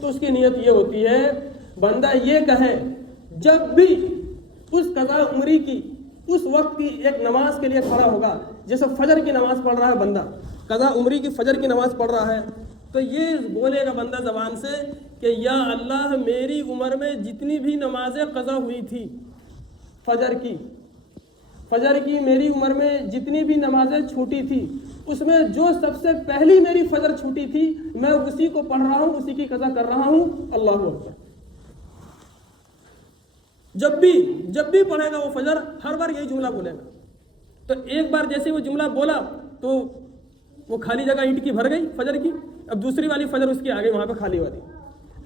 تو اس کی نیت یہ ہوتی ہے بندہ یہ کہے جب بھی اس قضاء عمری کی اس وقت کی ایک نماز کے لیے کھڑا ہوگا، جیسے فجر کی نماز پڑھ رہا ہے بندہ، قضاء عمری کی فجر کی نماز پڑھ رہا ہے، تو یہ بولے گا بندہ زبان سے کہ یا اللہ میری عمر میں جتنی بھی نمازیں قضا ہوئی تھی فجر کی میری عمر میں جتنی بھی نمازیں چھوٹی تھی، اس میں جو سب سے پہلی میری فجر چھوٹی تھی میں اسی کو پڑھ رہا ہوں، اسی کی قضا کر رہا ہوں۔ اللہ اکبر۔ جب بھی پڑھے گا وہ فجر ہر بار یہی جملہ بولے گا، تو ایک بار جیسے وہ جملہ بولا تو وہ خالی جگہ اینٹ کی بھر گئی فجر کی، اب دوسری والی فجر اس کی آگے وہاں پہ خالی والی۔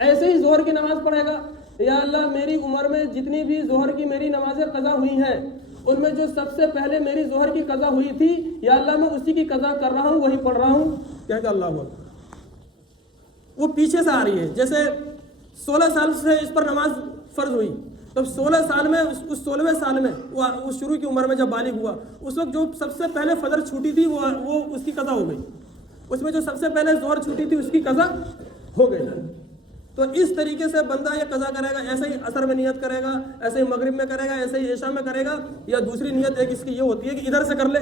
ایسے ہی ظہر کی نماز پڑھے گا، یا اللہ میری عمر میں جتنی بھی ظہر کی میری نمازیں قضا ہوئی ہیں ان میں جو سب سے پہلے میری ظہر کی قضا ہوئی تھی یا اللہ میں اسی کی قضا کر رہا ہوں، وہی پڑھ رہا ہوں۔ کہہ کہ اللہ اکبر۔ وہ پیچھے سے آ رہی ہے، جیسے 16 سال سے اس پر نماز فرض ہوئی، تو 16 سال میں اس 16ویں سال میں وہ شروع کی عمر میں جب بالغ ہوا، اس وقت جو سب سے پہلے فجر چھوٹی تھی وہ اس کی قضا ہو گئی، اس میں جو سب سے پہلے ظہر چھوٹی تھی اس کی قضا ہو گئی۔ تو اس طریقے سے بندہ یہ قضا کرے گا، ایسے ہی عصر میں نیت کرے گا، ایسے ہی مغرب میں کرے گا، ایسے ہی عشاء میں کرے گا، یا دوسری نیت ایک اس کی یہ ہوتی ہے کہ ادھر سے کر لے،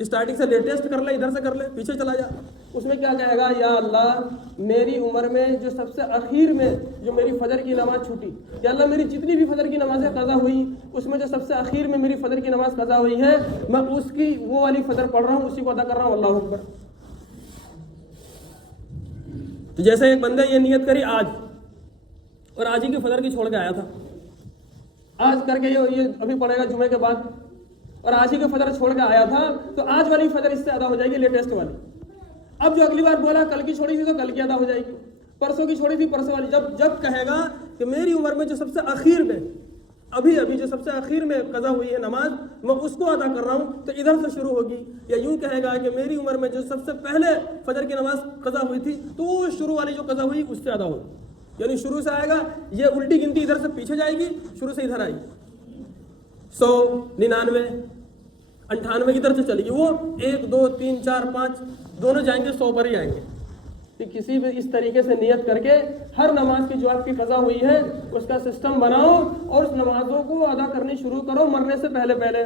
اسٹارٹنگ سے لیٹسٹ کر لے، ادھر سے کر لے، پیچھے چلا جا۔ اس میں کیا کہے گا؟ یا اللہ میری عمر میں جو سب سے اخیر میں جو میری فجر کی نماز چھوٹی، یا اللہ میری جتنی بھی فجر کی نمازیں قضا ہوئی اس میں جو سب سے اخیر میں میری فجر کی نماز قضا ہوئی ہے میں اس کی وہ والی فجر پڑھ رہا ہوں، اسی کو ادا کر رہا ہوں۔ اللہ اکبر۔ تو جیسے ایک بندے یہ نیت کری آج، اور آج ہی کی فجر کی چھوڑ کے آیا تھا، آج کر کے یہ ابھی پڑھے گا جمعے کے بعد، اور آج ہی کی فجر چھوڑ کے آیا تھا، تو آج والی فجر اس سے ادا ہو جائے گی، لیٹسٹ والی۔ اب جو اگلی بار بولا کل کی چھوڑی تھی تو کل کی ادا ہو جائے گی، پرسوں کی چھوڑی تھی پرسوں والی۔ جب کہے گا کہ میری عمر میں جو سب سے اخیر میں ابھی جو سب سے اخیر میں قضا ہوئی ہے نماز میں اس کو ادا کر رہا ہوں، تو ادھر سے شروع ہوگی۔ یا یوں کہے گا کہ میری عمر میں جو سب سے پہلے فجر کی نماز قضا ہوئی تھی تو وہ شروع والی جو قضا ہوئی اس سے ادا ہوگی، یعنی شروع سے آئے گا، یہ الٹی گنتی ادھر سے پیچھے جائے گی، شروع سے ادھر آئے گی، 100 99 98 کی طرف سے چلے گی، وہ 1 2 3 4 5 دونوں جائیں گے 100 پر ہی آئیں گے۔ کہ کسی بھی اس طریقے سے نیت کر کے ہر نماز کی جو آپ کی قضا ہوئی ہے اس کا سسٹم بناؤ اور اس نمازوں کو ادا کرنی شروع کرو مرنے سے پہلے۔